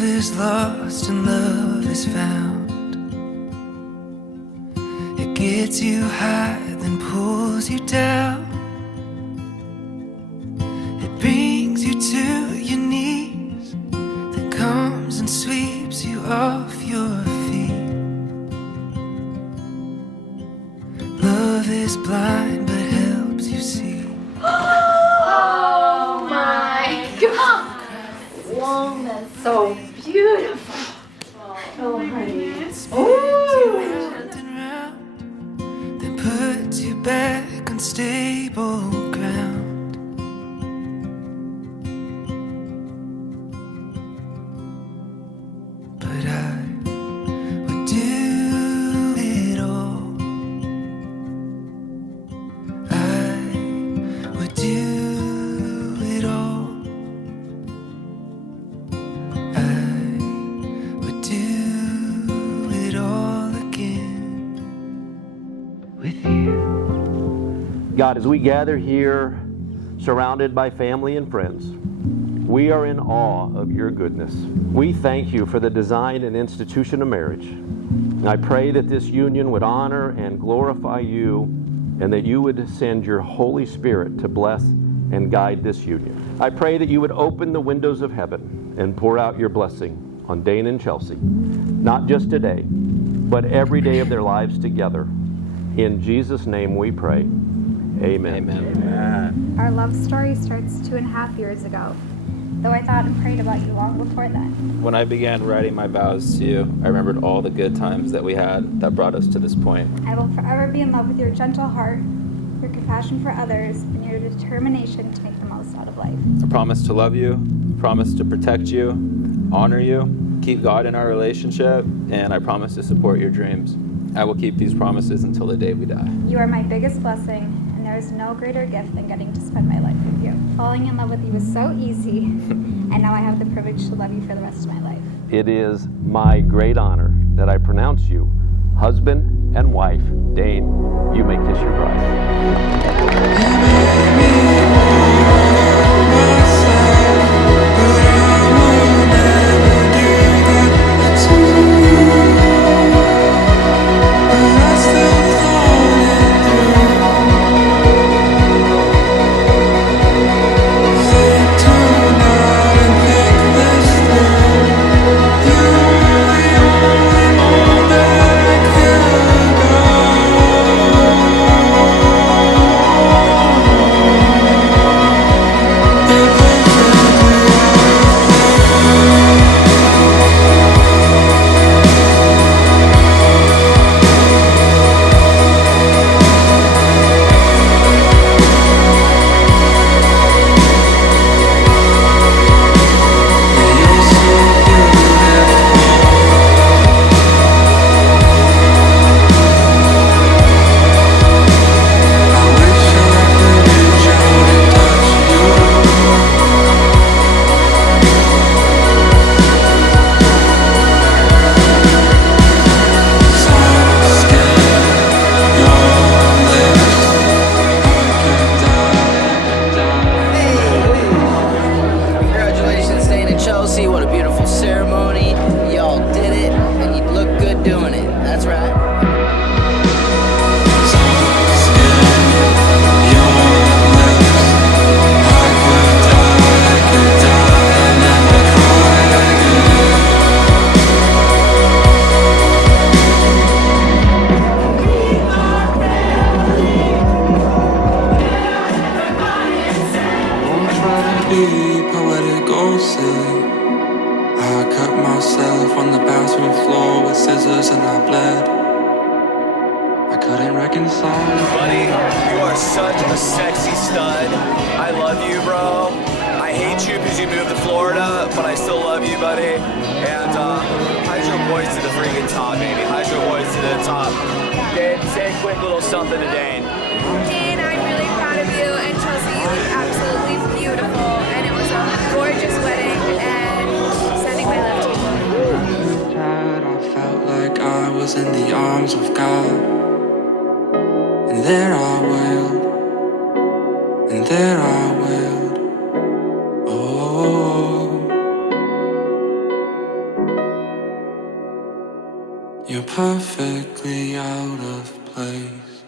Love is lost and love is found. It gets you high, then pulls you down. It brings you to your knees, then comes and sweeps you off your feet. Love is blind but helps you see. Oh my God! Long, that's so beautiful. Oh, honey. Ooh. Then puts you back on stable ground. But I would do it all. I would do it all. I would do it all again with you. God, as we gather here, surrounded by family and friends, we are in awe of your goodness. We thank you for the design and institution of marriage. And I pray that this union would honor and glorify you, and that you would send your Holy Spirit to bless and guide this union. I pray that you would open the windows of heaven and pour out your blessing on Dane and Chelsey, not just today, but every day of their lives together. In Jesus' name we pray. Amen. Amen. Our love story starts 2.5 years ago, though I thought and prayed about you long before then. When I began writing my vows to you, I remembered all the good times that we had that brought us to this point. I will forever be in love with your gentle heart, your compassion for others, and your determination to make the most out of life. I promise to love you, promise to protect you, honor you, keep God in our relationship, and I promise to support your dreams. I will keep these promises until the day we die. You are my biggest blessing, and there is no greater gift than getting to spend my life with you. Falling in love with you was so easy, and now I have the privilege to love you for the rest of my life. It is my great honor that I pronounce you husband and wife. Dane, you may kiss your bride. Chelsey, what a beautiful ceremony. Y'all did it, and you look good doing it. That's right. I cut myself on the bathroom floor with scissors and I bled. I couldn't reconcile. Buddy, you are such a sexy stud. I love you, bro. I hate you because you moved to Florida, but I still love you, buddy. And hydro boys to the freaking top, baby. Hydro boys to the top. Dane, say a quick little something to Dane. Dane, I'm really proud of you, and Chelsey, you look absolutely beautiful, and it was a gorgeous wedding, and sending my love to you. I felt like I was in the arms of God, and there I wailed, and there I wailed. Oh, You're perfectly out of place.